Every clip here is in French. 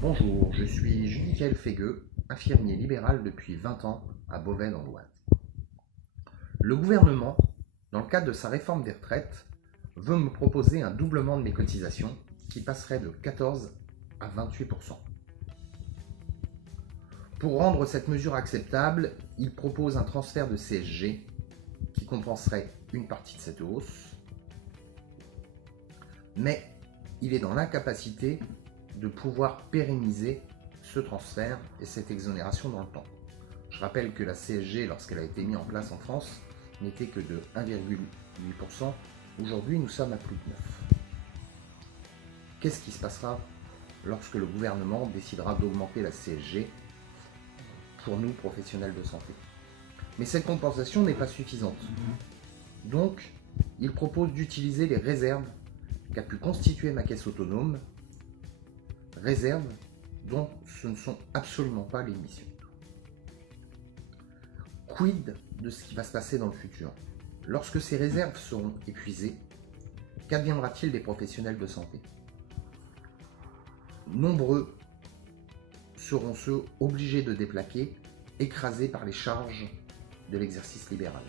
Bonjour, je suis Judicaël Fégueux, infirmier libéral depuis 20 ans à Beauvais dans l'Oise. Le gouvernement, dans le cadre de sa réforme des retraites, veut me proposer un doublement de mes cotisations qui passerait de 14 à 28%. Pour rendre cette mesure acceptable, il propose un transfert de CSG qui compenserait une partie de cette hausse, mais il est dans l'incapacité de pouvoir pérenniser ce transfert et cette exonération dans le temps. Je rappelle que la CSG, lorsqu'elle a été mise en place en France, n'était que de 1,8%. Aujourd'hui, nous sommes à plus de 9%. Qu'est-ce qui se passera lorsque le gouvernement décidera d'augmenter la CSG pour nous, professionnels de santé? Mais cette compensation n'est pas suffisante. Donc, il propose d'utiliser les réserves qu'a pu constituer ma caisse autonome, réserves dont ce ne sont absolument pas les missions. Quid de ce qui va se passer dans le futur? Lorsque ces réserves seront épuisées, qu'adviendra-t-il des professionnels de santé? Nombreux seront ceux obligés de déplaquer, écrasés par les charges de l'exercice libéral.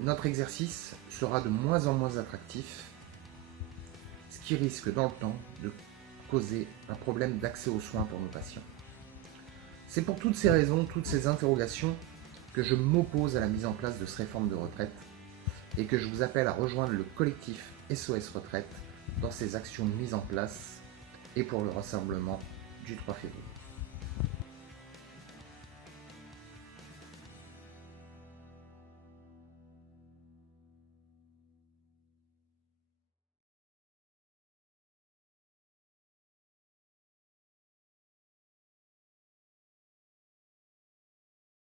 Notre exercice sera de moins en moins attractif, ce qui risque dans le temps de causer un problème d'accès aux soins pour nos patients. C'est pour toutes ces raisons, toutes ces interrogations, que je m'oppose à la mise en place de cette réforme de retraite et que je vous appelle à rejoindre le collectif SOS Retraite dans ses actions mises en place et pour le rassemblement du 3 février.